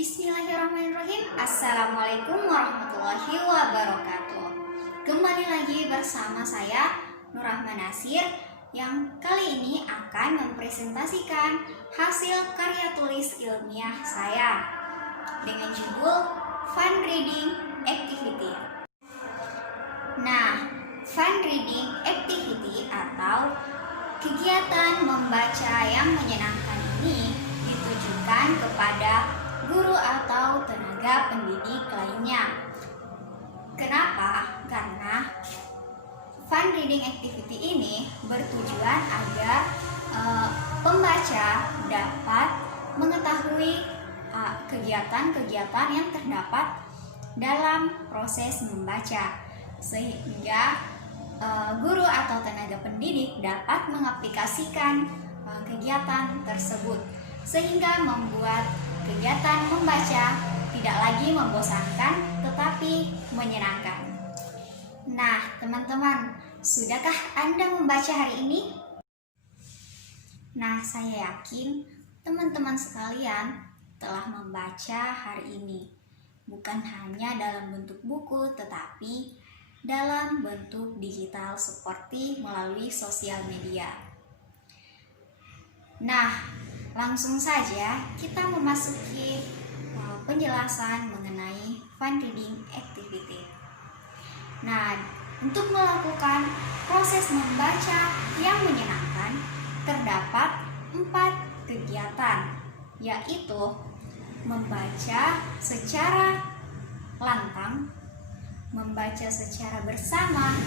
Bismillahirrahmanirrahim. Assalamualaikum warahmatullahi wabarakatuh. Kembali lagi bersama saya Nurrahman Nasir yang kali ini akan mempresentasikan hasil karya tulis ilmiah saya dengan judul Fun Reading Activity. Nah, Fun Reading Activity atau kegiatan membaca yang menyenangkan ini ditujukan kepada guru atau tenaga pendidik lainnya. Kenapa? Karena Fun Reading Activity ini bertujuan agar pembaca dapat mengetahui kegiatan-kegiatan yang terdapat dalam proses membaca, sehingga guru atau tenaga pendidik dapat mengaplikasikan kegiatan tersebut, sehingga membuat kegiatan membaca tidak lagi membosankan tetapi menyenangkan. Nah, teman-teman, sudahkah Anda membaca hari ini? Nah, saya yakin teman-teman sekalian telah membaca hari ini, bukan hanya dalam bentuk buku tetapi dalam bentuk digital seperti melalui sosial media. Nah, langsung saja kita memasuki penjelasan mengenai Fun Reading Activity. Nah, untuk melakukan proses membaca yang menyenangkan terdapat 4 kegiatan, yaitu membaca secara lantang, membaca secara bersama,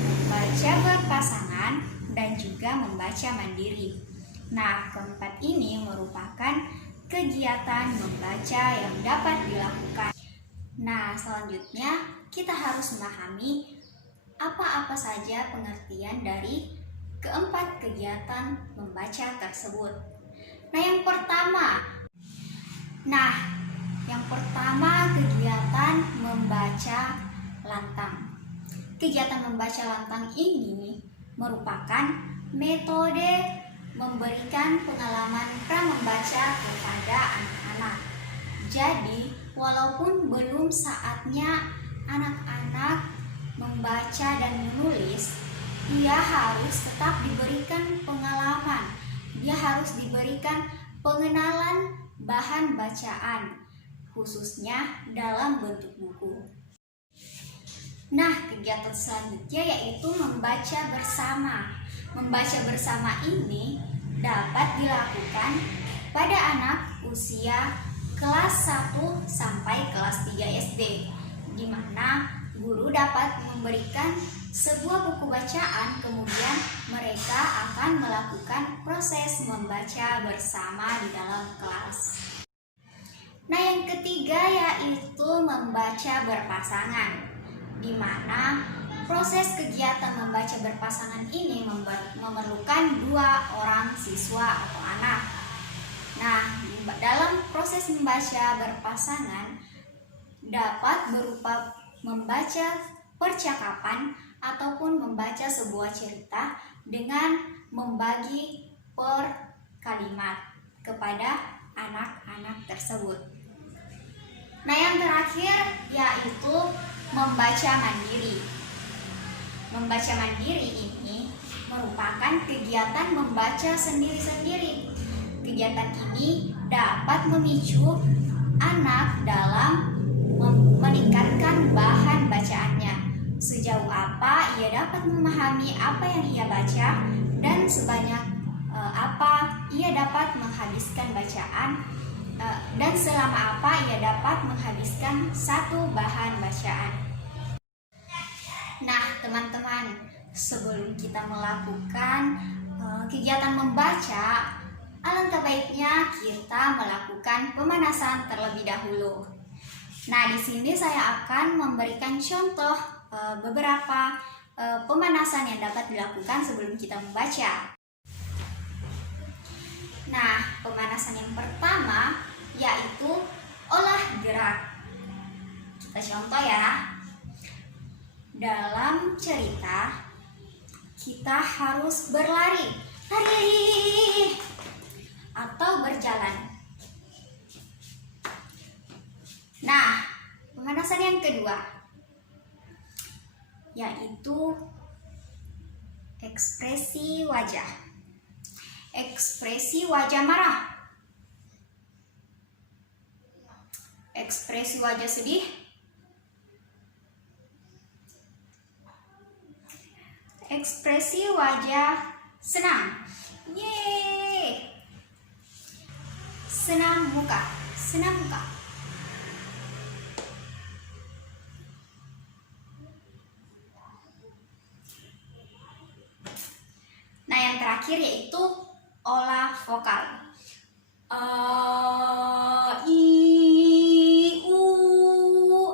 membaca berpasangan, dan juga membaca mandiri. Nah, keempat ini merupakan kegiatan membaca yang dapat dilakukan. Nah, selanjutnya kita harus memahami apa-apa saja pengertian dari keempat kegiatan membaca tersebut. Nah, yang pertama kegiatan membaca lantang. Kegiatan membaca lantang ini merupakan metode memberikan pengalaman pramembaca kepada anak-anak. Jadi, walaupun belum saatnya anak-anak membaca dan menulis, ia harus tetap diberikan pengalaman. Dia harus diberikan pengenalan bahan bacaan, khususnya dalam bentuk buku. Nah, kegiatan selanjutnya yaitu membaca bersama. Membaca bersama ini dapat dilakukan pada anak usia kelas 1 sampai kelas 3 SD, di mana guru dapat memberikan sebuah buku bacaan, kemudian mereka akan melakukan proses membaca bersama di dalam kelas. Nah, yang ketiga yaitu membaca berpasangan, di mana proses kegiatan membaca berpasangan ini memerlukan 2 orang siswa atau anak. Nah, dalam proses membaca berpasangan dapat berupa membaca percakapan ataupun membaca sebuah cerita dengan membagi per kalimat kepada anak-anak tersebut. Nah, yang terakhir yaitu membaca mandiri. Membaca mandiri ini merupakan kegiatan membaca sendiri-sendiri. Kegiatan ini dapat memicu anak dalam meningkatkan bahan bacaannya. Sejauh apa ia dapat memahami apa yang ia baca dan sebanyak apa ia dapat menghabiskan bacaan dan selama apa ia dapat menghabiskan satu bahan bacaan. Nah, teman-teman, sebelum kita melakukan kegiatan membaca, alangkah baiknya kita melakukan pemanasan terlebih dahulu. Nah, di sini saya akan memberikan contoh beberapa pemanasan yang dapat dilakukan sebelum kita membaca. Nah, pemanasan yang pertama yaitu olah gerak. Kita contoh ya. Dalam cerita kita harus berlari, lari atau berjalan. kedua, yaitu ekspresi wajah. Ekspresi wajah marah, ekspresi wajah sedih, ekspresi wajah senang. Yeay! Senam muka, senam muka. Nah, yang terakhir yaitu olah vokal. I, U,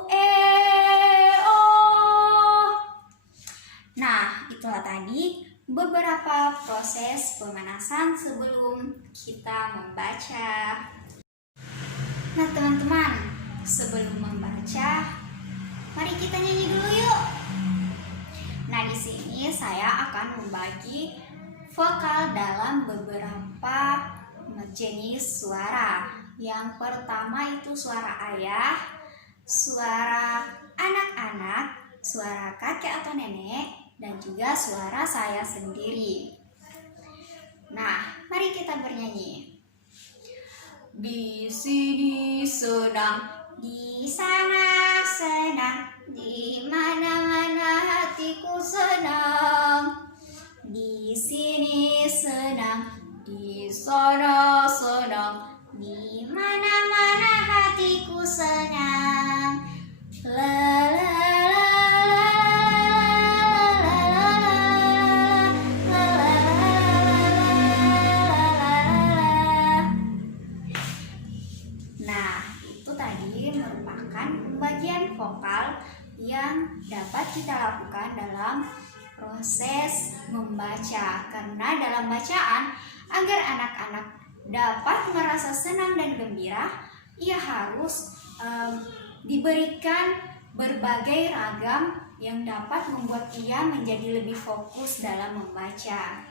E, O. Nah, itulah tadi beberapa proses pemanasan sebelum kita membaca. Nah, teman-teman, sebelum membaca, mari kita nyanyi dulu yuk. Nah, di sini saya akan membagi vokal dalam beberapa jenis suara. Yang pertama itu suara ayah, suara anak-anak, suara kakek atau nenek, dan juga suara saya sendiri. Nah, mari kita bernyanyi. Di sini senang, di sana senang, di mana-mana hatiku senang. Di sini senang, di sana senang, di mana-mana hatiku senang. La la vokal yang dapat kita lakukan dalam proses membaca. Karena dalam bacaan, agar anak-anak dapat merasa senang dan gembira, ia harus diberikan berbagai ragam yang dapat membuat ia menjadi lebih fokus dalam membaca.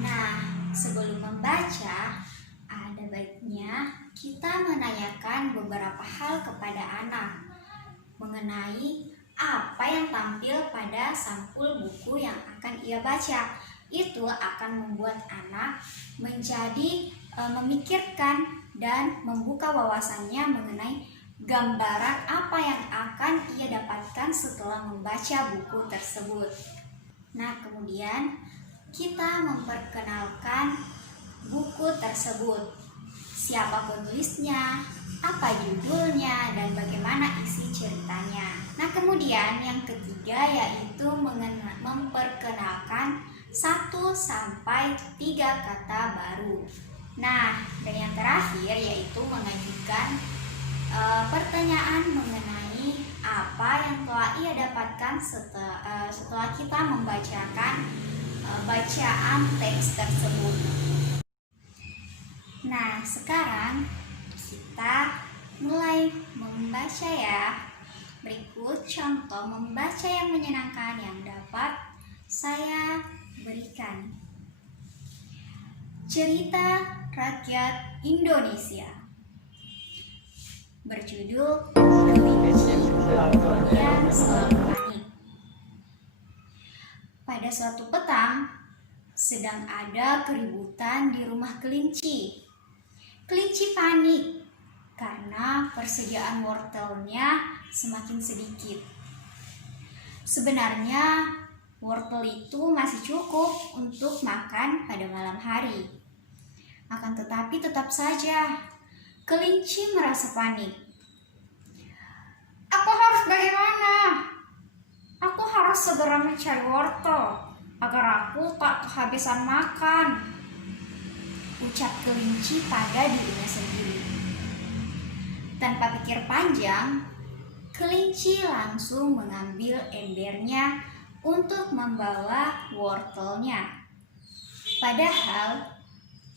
Nah, sebelum membaca, ada baiknya kita menanyakan beberapa hal kepada anak mengenai apa yang tampil pada sampul buku yang akan ia baca. Itu akan membuat anak menjadi memikirkan dan membuka wawasannya mengenai gambaran apa yang akan ia dapatkan setelah membaca buku tersebut. Nah, kemudian kita memperkenalkan buku tersebut. Siapa penulisnya, apa judulnya, dan bagaimana isi ceritanya. Nah, kemudian yang ketiga yaitu memperkenalkan 1 sampai 3 kata baru. Nah, dan yang terakhir yaitu mengajukan pertanyaan mengenai apa yang telah ia dapatkan setelah kita membacakan bacaan teks tersebut. Nah, sekarang kita mulai membaca ya. Berikut contoh membaca yang menyenangkan yang dapat saya berikan. Cerita Rakyat Indonesia berjudul Kelinci yang Selalu Panik. Pada suatu petang, sedang ada keributan di rumah kelinci. Kelinci panik karena persediaan wortelnya semakin sedikit. Sebenarnya wortel itu masih cukup untuk makan pada malam hari. Akan tetapi tetap saja kelinci merasa panik. Aku harus bagaimana? Aku harus segera mencari wortel agar aku tak kehabisan makan, ucap kelinci pada dirinya sendiri. Tanpa pikir panjang, kelinci langsung mengambil embernya untuk membawa wortelnya. Padahal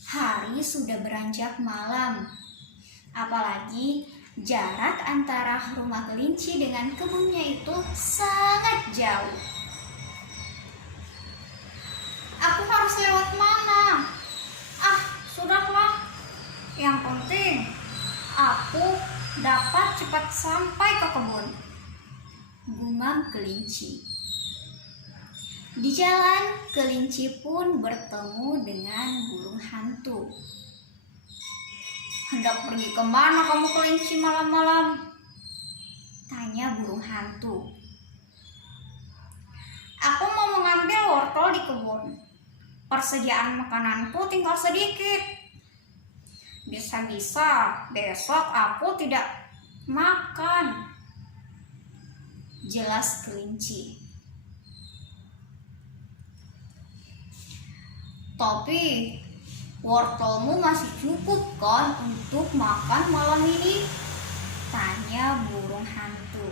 hari sudah beranjak malam. Apalagi jarak antara rumah kelinci dengan kebunnya itu sangat jauh. Aku harus lewat mana? Sudahlah. Yang penting aku dapat cepat sampai ke kebun, gumam kelinci. Di jalan, kelinci pun bertemu dengan burung hantu. "Hendak pergi kemana kamu kelinci malam-malam?" tanya burung hantu. "Aku mau mengambil wortel di kebun. Persediaan makananku tinggal sedikit. Bisa-bisa besok aku tidak makan," jelas kelinci. "Tapi wortelmu masih cukup kan untuk makan malam ini?" tanya burung hantu.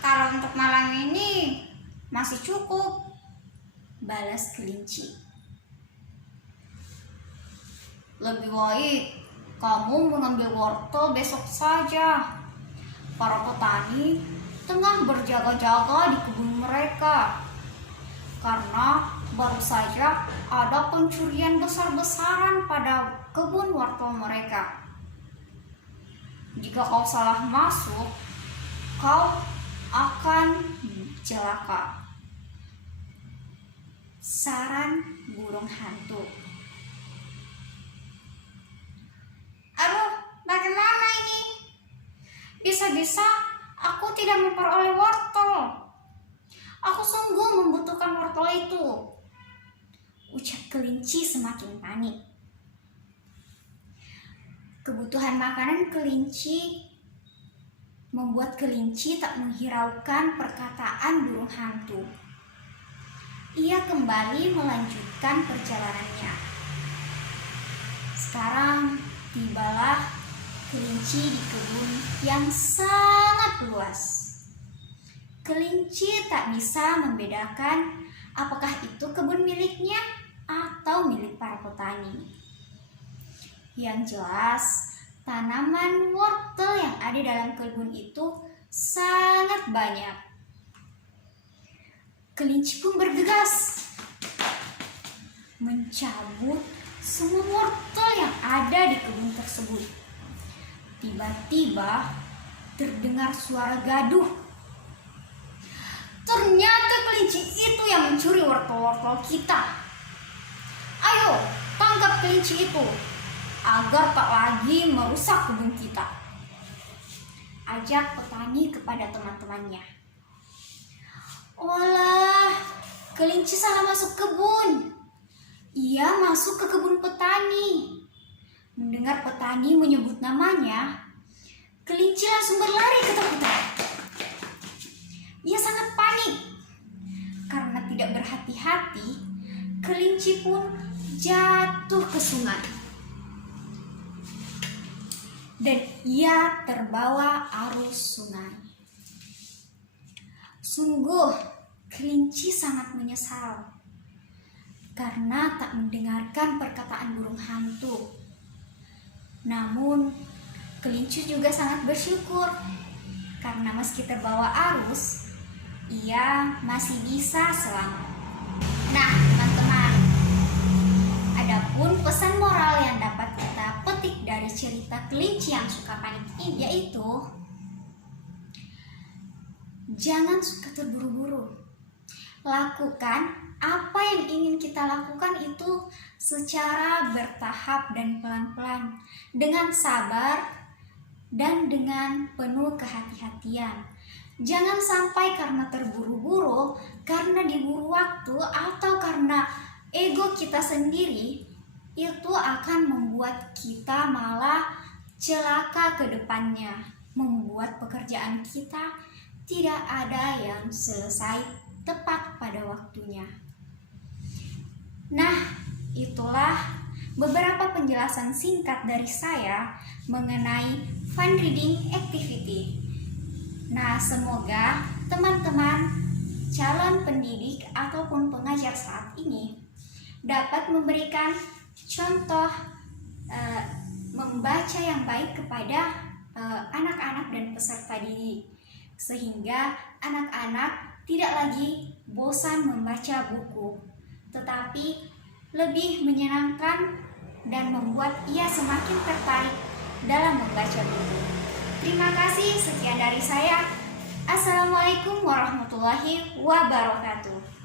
"Kalau untuk malam ini masih cukup," balas kelinci. "Lebih baik kamu mengambil wortel besok saja. Para petani tengah berjaga-jaga di kebun mereka, karena baru saja ada pencurian besar-besaran pada kebun wortel mereka. Jika kau salah masuk, kau akan celaka," saran burung hantu. "Aduh, bagaimana ini? Bisa-bisa aku tidak memperoleh wortel. Aku sungguh membutuhkan wortel itu," ucap kelinci semakin panik. Kebutuhan makanan kelinci membuat kelinci tak menghiraukan perkataan burung hantu. Ia kembali melanjutkan perjalanannya. Sekarang tibalah kelinci di kebun yang sangat luas. Kelinci tak bisa membedakan apakah itu kebun miliknya atau milik para petani. Yang jelas, tanaman wortel yang ada dalam kebun itu sangat banyak. Kelinci pun bergegas mencabut semua wortel yang ada di kebun tersebut. Tiba-tiba terdengar suara gaduh. "Ternyata kelinci itu yang mencuri wortel-wortel kita. Ayo, tangkap kelinci itu agar tak lagi merusak kebun kita," ajak petani kepada teman-temannya. Walah, kelinci salah masuk kebun. Ia masuk ke kebun petani. Mendengar petani menyebut namanya, kelinci langsung berlari ketakutan. Ia sangat panik. Karena tidak berhati-hati, kelinci pun jatuh ke sungai. Dan ia terbawa arus sungai. Sungguh, kelinci sangat menyesal karena tak mendengarkan perkataan burung hantu. Namun, kelinci juga sangat bersyukur karena meski terbawa arus, ia masih bisa selamat. Nah, teman-teman, adapun pesan moral yang dapat kita petik dari cerita kelinci yang suka panik ini yaitu jangan suka terburu-buru. Lakukan apa yang ingin kita lakukan itu secara bertahap dan pelan-pelan, dengan sabar dan dengan penuh kehati-hatian. Jangan sampai karena terburu-buru, karena diburu waktu, atau karena ego kita sendiri, itu akan membuat kita malah celaka ke depannya, membuat pekerjaan kita tidak ada yang selesai tepat pada waktunya. Nah, itulah beberapa penjelasan singkat dari saya mengenai fun reading activity. Nah, semoga teman-teman calon pendidik ataupun pengajar saat ini dapat memberikan contoh membaca yang baik kepada anak-anak dan peserta didik, sehingga anak-anak tidak lagi bosan membaca buku, tetapi lebih menyenangkan dan membuat ia semakin tertarik dalam membaca buku. Terima kasih, sekian dari saya. Assalamualaikum warahmatullahi wabarakatuh.